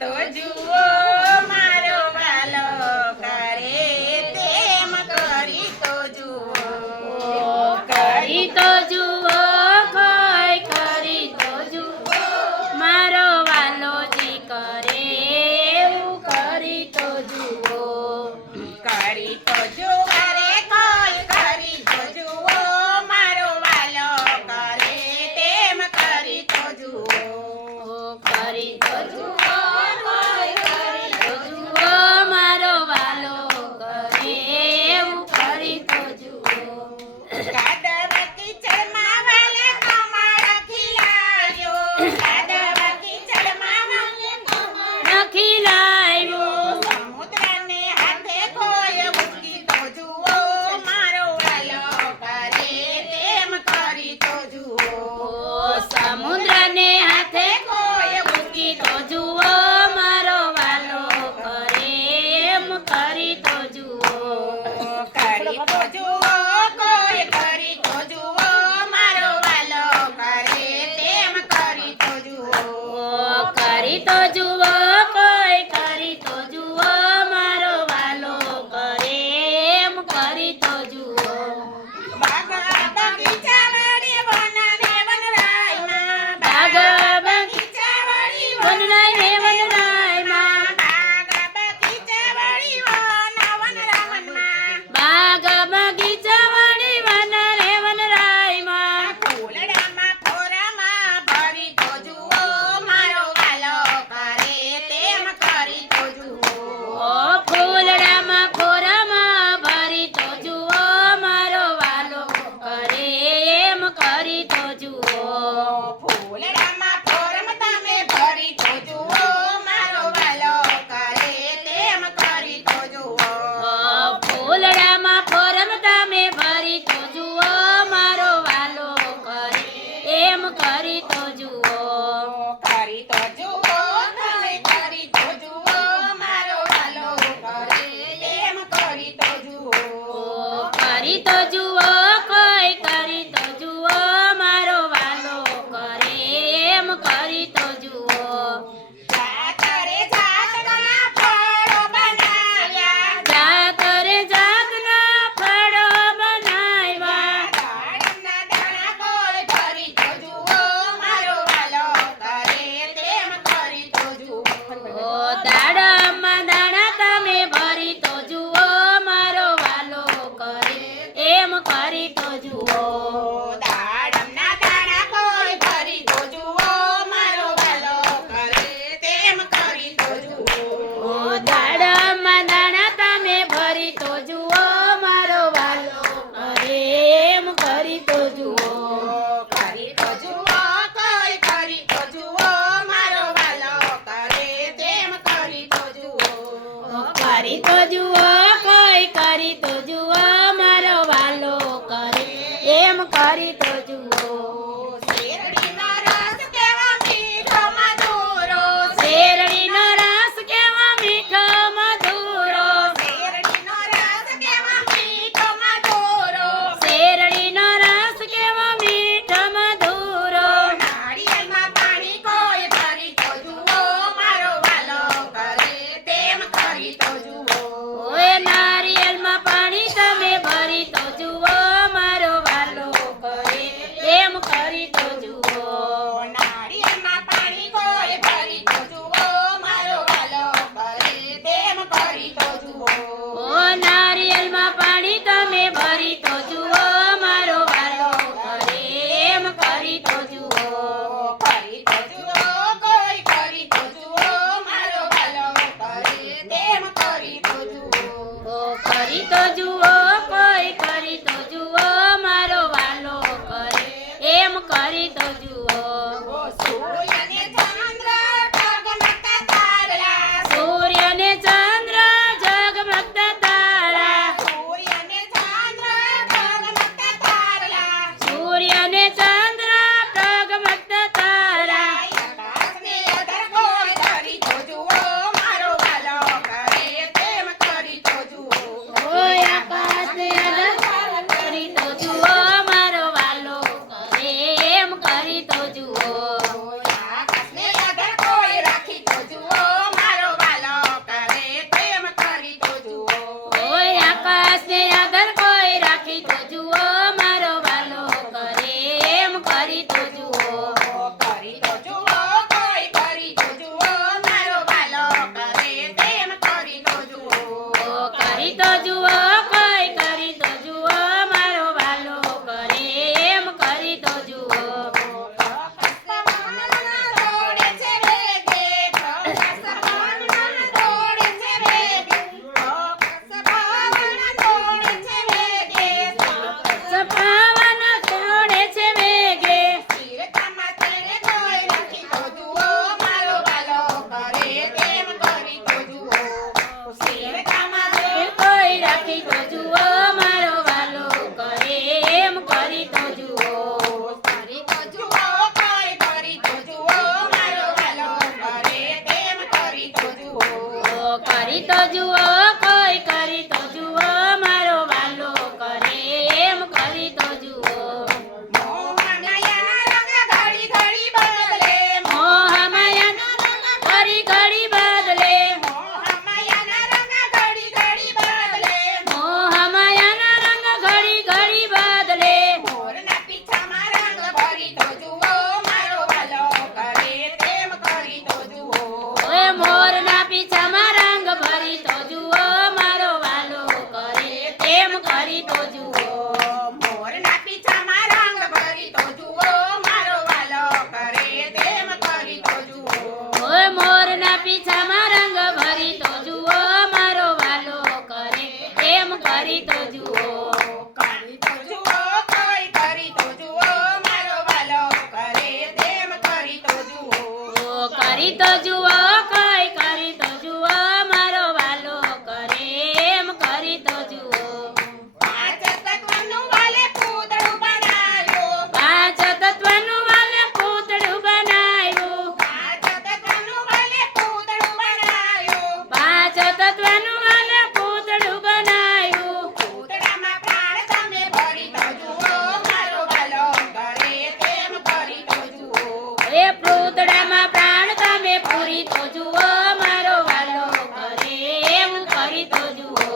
તો જુઓ મારો વાલો કરે તેમ કરી તો જુઓ કરી તો જુઓ કોઈ કરી તો જુઓ મારો વાલોજી કરે એવું કરી તો જુઓ કરી તો જુઓ રે કોઈ કરી તો જુઓ મારો વાલો કરે તેમ કરી તો જુઓ કરી તો જુઓ કોઈ કરી તો જુઓ મારો વાલો કરે એવું કરી તો જુઓ કાદવ કીચડમાં વાલે કમળ ખીલાવ્યો કાદવ કીચડમાં વાલે કમળ નખીલાવ્યો સમુદ્રને હાથે કોઈ ઉચકી તો જુઓ મારો વાલો કરે તેમ કરી તો જુઓ સમુદ્રને હાથે કોઈ ઉચકી તો જુઓ મારો વાલો કરે એમ કરી તો જુઓ કરી તો જુઓ કોઈ કરી તો જુઓ મારો વાલો કરે તેમ કરી તો જુઓ કરી તો જુઓ કોઈ કરી તો જુઓ મારો વાલો કરે એમ કરી તો જુઓ બાગા બગીચા વાળી વનને વનરાયમાં બાગ બગીચા વાળી વનરાય રે વનરાયમાં બાગા બગીચા વાળી વનરાવનમાં બાગ બગીચા વાળી વન રે વનરાયમાં ફૂલડામાં ફોરામાં ભરી તો જુઓ મારો વાલો કરે તેમ કરી તો જુઓ ફૂલડામાં ખોરામાં ભરી તો જુઓ મારો વાલો કરે એમ કરી તો જુઓ ફૂલડામાં ફોરમ તમે ભરી તો જુઓ મારો વાલો કરે તેમ કરી તો જુઓ ફૂલડામાં ફોરમ તમે ભરી તો જુઓ મારો વાલો કરે એમ કરી તો જુઓ કરી તો જુઓ તમે કરી તો જુઓ મારો વાલો કરે તેમ કરી તો જુઓ કરી તો જુઓ કોઈ કરી તો જુઓ મારો વાલો કરે એમ કરી તો જુઓ જાતરે જાતના ફળો બનાવ્યા જાતરે જાતના ફળો બનાવ્યા દાડમના દાણા કોઈ ભરી તો જુઓ મારો વાલો કરે તેમ કરી તો જુઓ દાડમમાં દાણા તમે ભરી તો જુઓ મારો વાલો કરે એમ કરી તો જુઓ દાડમના દાણા કોઈ ભરી તો જુઓ મારો વાલો કરે તેમ કરી તો જુઓ દાડમમાં દાણા તમે ભરી તો જુઓ મારો વાલો કરે એમ કરી તો જુઓ કરી તો જુઓ કોઈ કરી તો જુઓ મારો વાલો કરે તેમ કરી તો જુઓ કરી તો જુઓ કોઈ કરી તો જુઓ મારો વાલો કરે એમ કરી તો જુઓ શેરડીનો રસ કેવો મીઠો મધુરો શેરડીનો રસ કેવો મીઠો મધુરો શેરડીનો રસ કેવો મીઠો મધુરો શેરડીનો રસ કેવો મીઠો મધુરો નાળિયેરમાં પાણી કોઈ ભરી તો જુઓ મારો વાલો કરે તેમ કરી તો જુઓ કરી તો જુઓ કોઈ કરી તો જુઓ મારો વાલો કરે એમ કરી તો જુઓ મોહ માયાના રંગ ઘડી ઘડી બદલે મોહ માયાના રંગ ઘડી ઘડી બદલે મોહ માયાના રંગ ઘડી ઘડી બદલે મોહ માયાના રંગ ઘડી ઘડી બદલે મોરના પીછામાં રંગ ભરી તો જુઓ મારો વાલો કરે તેમ કરી તો જુઓ ઓએ મોરના પીછામાં રંગ ભરી તો જુઓ મારો વાલો કરે તેમ કરી તો જુઓ મોરના પીછામાં રંગ ભરી તો જુઓ મારો વાલો કરે તેમ કરી તો જુઓ ઓએ મોરના પીછામાં રંગ ભરી તો જુઓ મારો વાલો કરે તેમ કરી તો જુઓ કરી તો જુઓ કોઈ કરી તો જુઓ મારો વાલો કરે તેમ કરી તો જુઓ ઓ કરી તો જુઓ કોઈ કરી તો જુઓ મારો વાલો કરે એમ કરી તો જુઓ પાંચ તત્વનું વાલે પૂતળું બનાવ્યું પાંચ તત્વનું વાલે પૂતળું બનાવ્યું પાંચ તત્વનું વાલે પૂતળું બનાવ્યું પાંચ તત્વનું વાલે પૂતળું બનાવ્યું પૂતળામાં પ્રાણ તમે ભરી તો જુઓ મારો વાલો કરે તેમ કરી તો જુઓ એ પૂતળામાં પ્રાણ તમે પૂરી તો જુઓ મારો વાલો કરે એમ કરી તો જુઓ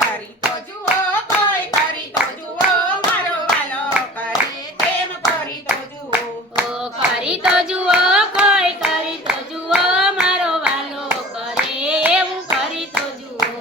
કરી તો જુઓ કોઈ કરી તો જુઓ મારો વાલો કરે તેમ કરી તો જુઓ ઓ કરી તો જુઓ કોઈ કરી તો જુઓ મારો વાલો કરે એવું કરી તો જુઓ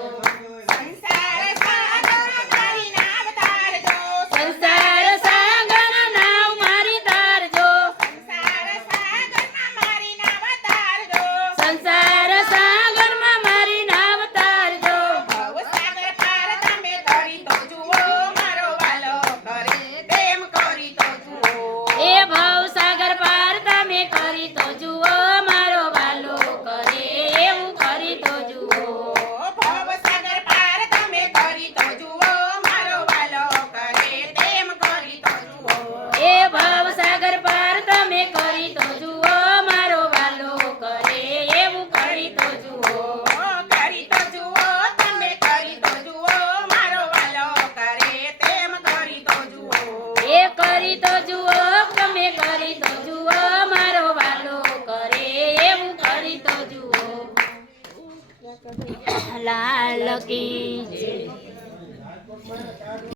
સંસાર સાગર મારી નાવ તારજો સંસાર સાગર નાવ મારી તારજો સંસાર સાગરમાં મારી નાવ તારજો સંસાર સાગરમાં મારી નાવ તારજો ભવ સાગર પાર તમે કરી તો જુઓ મારો વાલો કરે તેમ કરી તો જુઓ એ ભવ સાગર પાર તમે કરી તો જુઓ મારો વાલો કરે એવું કરી તો જુઓ ભવ સાગર પાર તમે કરી તો જુઓ મારો વાલો કરે તેમ કરી તો જુઓ એ ભવ સાગર પાર તમે કરી તો જુઓ મારો વાલો કરે એવું કરી તો જુઓ કરી તો જુઓ તમે કરી તો જુઓ મારો વાલો કરે તેમ કરી તો જુઓ એ કરી તો જુઓ તમે કરી તો જુઓ મારો વાલો કરે એવું કરી તો જુઓ લાલ કી જય.